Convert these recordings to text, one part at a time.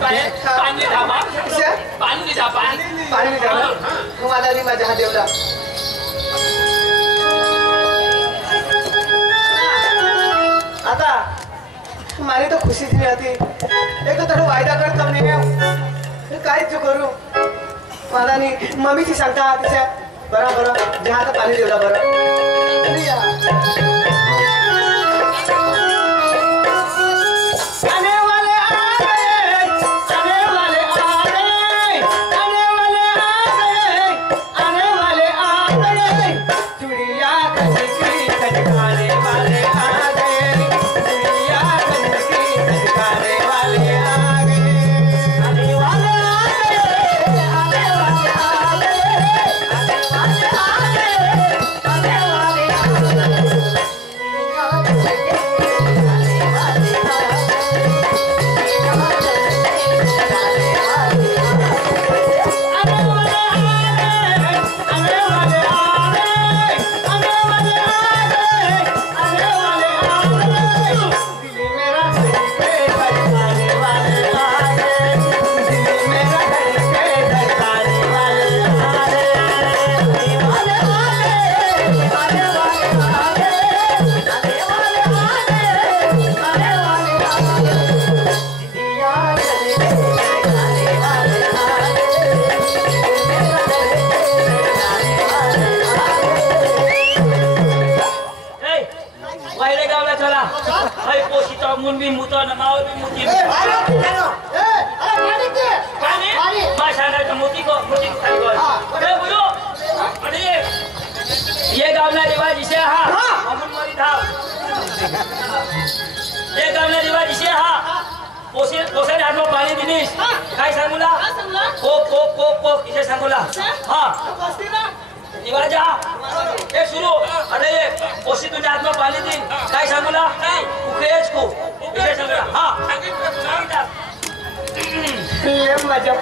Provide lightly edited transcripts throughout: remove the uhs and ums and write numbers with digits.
पाणी धाबा पाणी धाबा पाणी धाबा तुम्हाला मी माझ्या हात एवढा आता मारी तो खुशी थी आती एक तो थोड़ा वायदा कर तब नहीं मैं काय जो करूं मला नहीं मम्मी ची सांगता तिच्या बरा बरा जहां तो पाणी देवला बरा अरे यार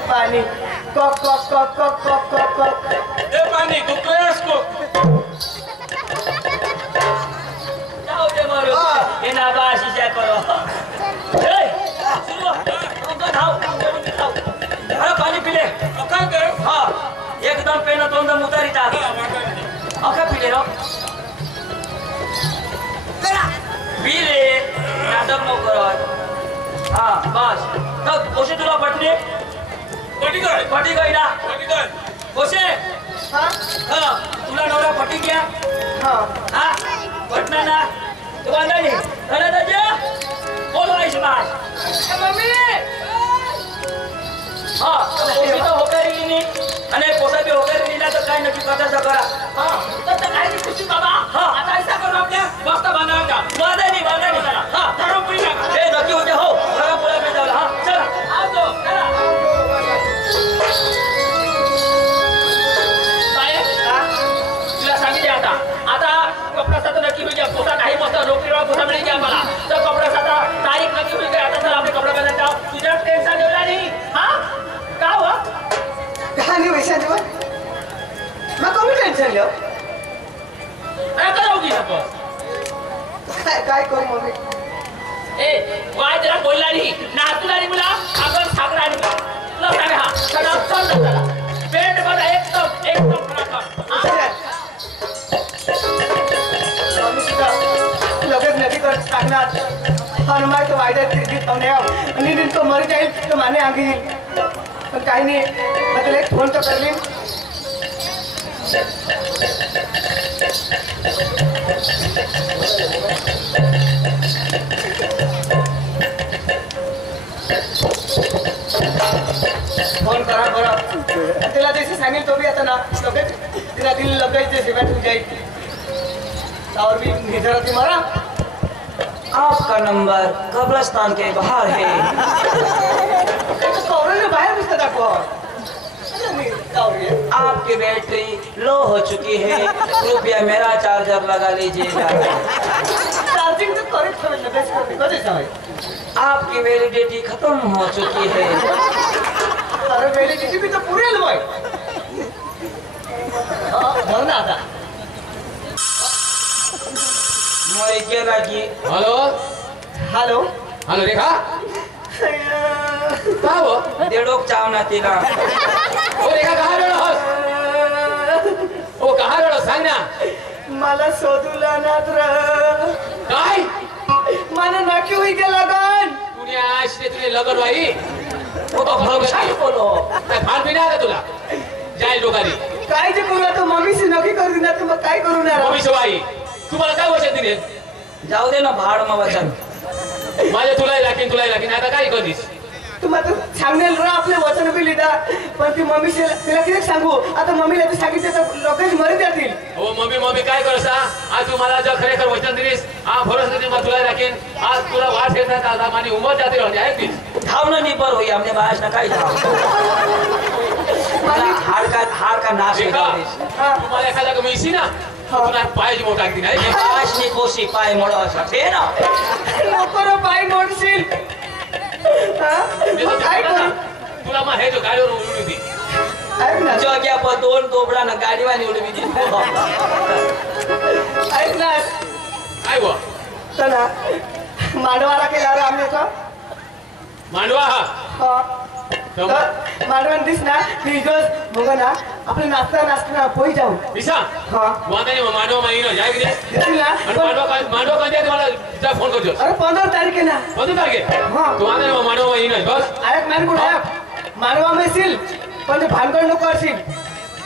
पानी कॉक कॉक कॉक कॉक कॉक कॉक कॉक ए पानी कुकरेस को जाओ दे मारो ये ना बाशी से करो ए सुनो तुम खाओ अरे पानी पी ले ओका के हां एकदम पेन तो अंदर मुतारी था ओका पी ले रो तेरा पी ले नाटक न करो हां बस तो कोशिश तुला पटने पटी गई ना कोसे हाँ हाँ तुला नवरा पटी क्या हाँ हाँ पटना ना तो वाला नहीं अरे दादा बोलो इस बात मम्मी हाँ कोसी तो होकर ही नहीं अने कोसा भी होकर ही नहीं ना तो काय नक्की करता सकरा हाँ तो काय नहीं कुछ बाबा हाँ आता ऐसा करो आपने वास्ता बना का वादा नहीं हाँ करो पीना ए नक्की हो जाओ लगा पूरा में जाओ हाँ चल आओ तो चला आता कपड़ा साथ नक्की हो गया पोता काही पोता रोकलीला पोता मिळेल की आम्हाला तर कपड़ा साथ तारीख नक्की हो गई आता चल आपले कपड़ा बदल जाओ तुझ्या टेंशन देवला नाही हां का हो कहानी वैसा जो मैं कोई टेंशन लो काय करोगी ना काय करू मम्मी ए वाय जरा बोलला नाही ना तुला नाही बोला अगर सागरा आणि तुला सांग हा चला चला पेट बघा एकदम फटाफट लगेच नदी कर टाकणार हनुमान तो वायदा तिरगी थांबणे आणि दिन तो मर जाईल तो माने आगी येईल पण काही नाही मतलब एक फोन तो कर ली फोन करा बरं तिला जैसे सांगेल तो भी आता ना लगेच तिला दिल लगेच जैसे बैठ हो जाएगी और भी निधर थी मारा आपका नंबर कब्रिस्तान के बाहर है तो कौरन ने बाहर घुसता था आपकी बैटरी लो हो चुकी है कृपया मेरा चार्जर लगा लीजिएगा चार्जिंग तो करेक्ट है ना बेस्ट कर दे समय आपकी वैलिडिटी खत्म हो चुकी है अरे वैलिडिटी भी तो पूरे लो है भरना था मोरे के लगी हेलो हेलो हेलो रेखा का हो देडोक चावना तिला हो रे का कहा रडस ओ कहा रडस सांग ना मला शोधूला नात र काय मला नक्की होई के लगन पुण्या आश्रे तुले लगन वाई वो तो भरोसा बोलो काय खान पिना आलं तुला जाय लोकांनी काय जे करू आता मम्मीशी नक्की करू दिना तर मग काय करू ना भविष्य बाई तुम्हाला काय वचन दिले जाऊ दे ना भाड मग वचन माझ्या तुलाही लागीन आता काय करीस तू मात्र सांगेल र आपले वचन बी लिहिता पण ती मम्मीशी तिला किती सांगू आता मम्मीला तर सांगितलं तर लोकांची मरी जातील हो मम्मी काय करसा आज तू मला जर खरेखर वचन दिलीस हा भरोसा दे मग तुला राखीन आज तुला वास येत नाही आता माझी उमर जाते होते आहे तीच धावणं निबर होई आमने बायस ना काय धाव मला हाड का नाश देखा हा. तुम्हाला एखादा मिळशी ना तुला पायची मोठा अगदी नाही बायसनी कोशी पाय मोड असते ना लवकर पाय मोडशील हा? मग काय करू तुला मग हे जो गाडीवर उडून होती ऐक ना जोग्या पण दोन तोबडा ना गाडीवानी उडवी दी ऐक ना काय बुवा चला मांडवाला केला रे आम्ही का मांडवा हा हा तर मांडवान दिस ना ती दिवस बघ ना आपले नाचता पोई जाऊ दिसा हा वांदा नाही मांडवा महिना जाय की नाही दिसेल ना आणि मांडवा कधी आहे तुम्हाला जा फोन करतो अरे 15 तारीख आहे ना 15 तारखे हा. तू वांदा नाही मांडवा महिना बस ऐक मॅन कुठे ऐक मांडवा मिळशील पण ते भानगड नको करशील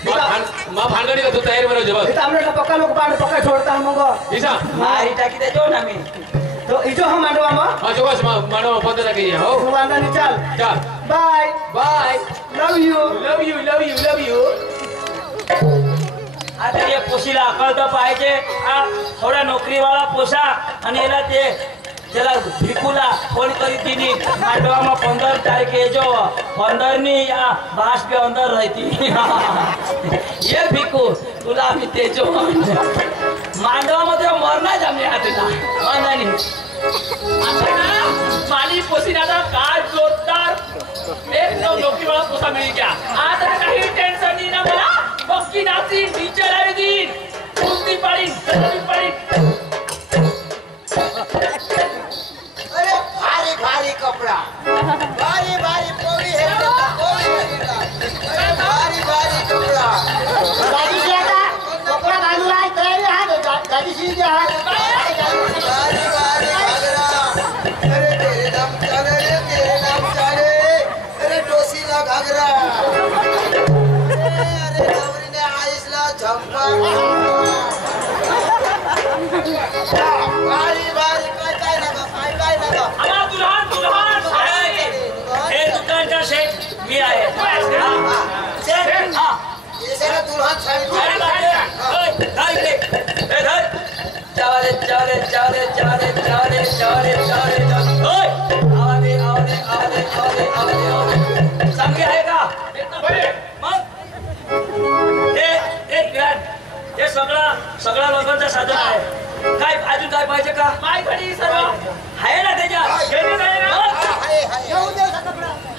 मा भानगडी का तू तयारी बरोबर बस इथं आमच्या पक्का लोक बांध पक्का छोडता मग दिसा मारी टाकी देतो ना मी तो इजो हा मांडवा मग हाँ चौकस मानव 15 तारखे हो तू वांदा नाही चाल चल bye bye love you love you आता हे पोशीला अकळ तर पाहिजे हा थोडा नोकरीवाळा पोसा आणि याला ते त्याला भिकूला फोन करी तिनी मांडवामा 15 तारीखे जो 15 नी या बास पे अंदर रहती ये भिकू तुला आम्ही तेजो मांडवामध्ये मरणार आम्ही आता मानानी माली पोसी दादा काय जोरदार एक नोकरीवाळा पोसा मिळी गया आता काही टेन्शन नाही ना मला पक्की नाची नीचे लावी दी कुंती पाडी अरे भारी भारी कपड़ा भारी भारी पोरी है भारी भारी कपड़ा दादी जी आता कपडा घालून आहे तयारी आहे दादी जी जी आहे भारी भारी घागरा अरे तेरे नाम चाले अरे डोसीला घागरा अरे नवरीने आईसला झंपा भारी भारी काय नका आम्हा दुल्हन हे दुकानचा शेठ मी आहे सेठ हा ऐसे ना दुल्हन साड़ी अरे बाटे काय रे हे धर चावले ओय आवाज सांगे आहे का मग हे सगळा लोकांचा साधन आहे काय अजून काय पाहिजे का माय घडी सर्व आहे ना त्याच्या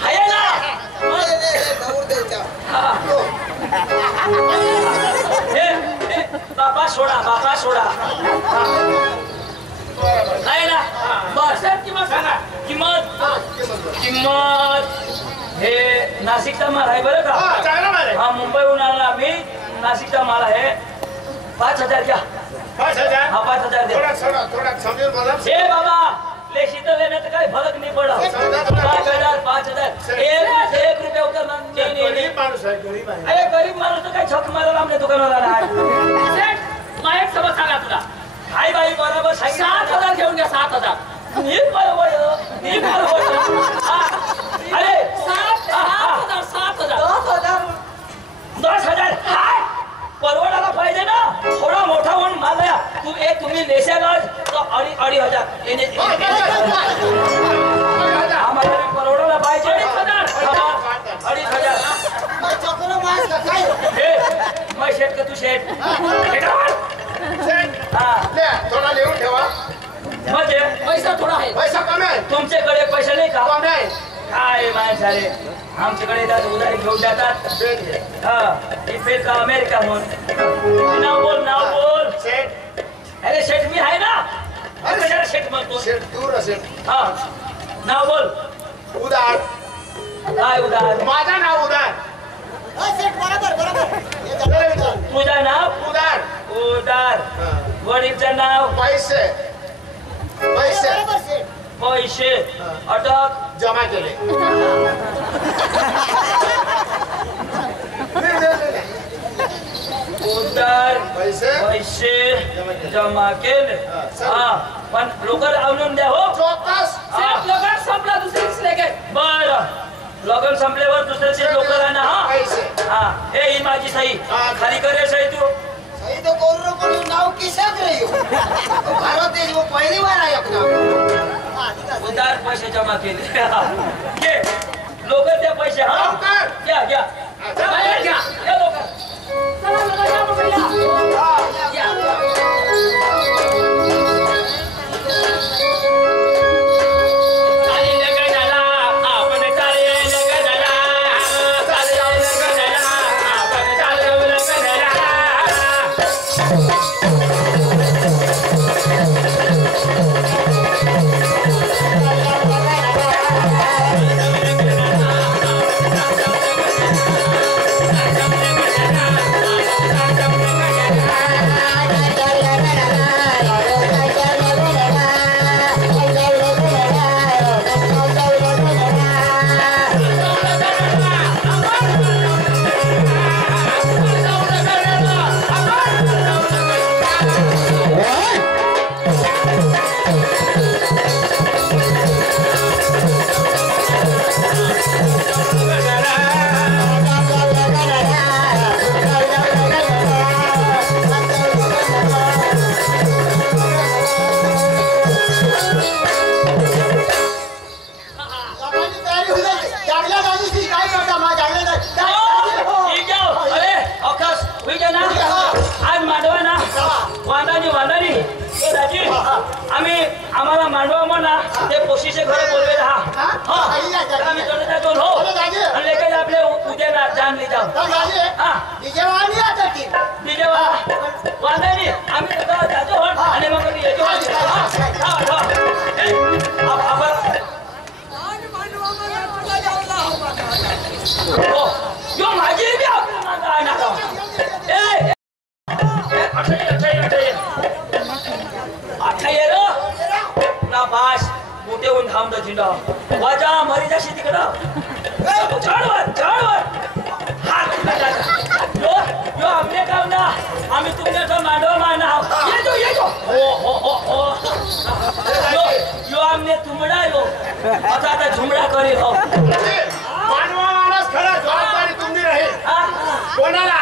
आहे ना बाबा सोडा नाही ना बस किंमत सांगा किंमत हे नाशिकचा माल आहे बरं का हा मुंबईहून आला आम्ही नाशिकचा माल आहे 5,000 घ्या 5,000 हा 5,000 द्या थोड़ा समझो मतलब हे बाबा लेशी तर लेण्यात काही फरक नाही पडत 5,000 एक रुपया उतर नाही गरीब माणूस आहे गरीब आहे अरे गरीब माणूस तर काही छक मारायला आमच्या दुकानाला नाही मग एक समज सांगा तुला हाय बाई बरोबर 7,000 घेऊन घ्या 7,000 नीट बरोबर हा. अरे 7,000 10,000 हाय परवडायला पाहिजे ना थोडा मोठा होऊन मला तुम्ही लेशा गज तर 2,500 आम्हाला परवडायला पाहिजे 2,500 चक्र मास का काय हे मैं शेठ का तू शेठ सेठ हा ले थोडा लिहून ठेवा म्हणजे पैसा थोडा आहे पैसा कमी आहे तुमच्याकडे पैसे नाही का कमी आहे काय माय सारे आमच्याकडे येतात उधारी घेऊन जातात सेठ हा इथे का अमेरिका म्हणून नाव बोल सेठ अरे शेठ मी आहे ना अरे कशाला शेठ म्हणतो सेठ दूर असेल हा नाव बोल उदार काय उदार माझं नाव उदार. सेठ बरोबर बरोबर हे जरा तुझं नाव उदार. उदार वडीलचं नाव पैसे पैसे बरोबर सेठ पैसे अटक जमा केले. उदार पैसे पैसे जमा केले हा पण लोकर आवडून द्या हो चौकस. सेठ लगन संपला दुसरी दिसले काय बर लगन संपल्यावर दुसऱ्याची लोकर आहे ना हा पैसे. हा हे ही माझी सही हा. खाली करे सही तू सही तो गौरव को नाव किसक रही हो भारत देश वो पहली बार आया अपना हां ठीक है उधार पैसे जमा केले घे लोकर द्या पैसे हा लवकर. घ्या घ्या बाहेर घ्या. घ्या लोकर चला चला या मुंबईला या चालेल गणाला आपण चालेल गणाला चालेल गणाला आपण चालेल गणाला आम्हाला मांडवा म्हणा ते पोशीचे घर बोलवे लेके आपले उद्या ना जान ली जाऊ वांदानी आम्ही जातो आणि मग येतो माझी भाष मोठे होऊन थांबलं झिंडा वाजा मरी जाशी तिकडं चढवर चढवर यो आमने काम ना आम्ही तुमच्या मांडवा माना येतो येतो हो हो हो हो यो आमने तुमडा यो आता झुमडा करी हो मानवा माणूस खरा जबाबदारी तुम्ही राहील. कोणाला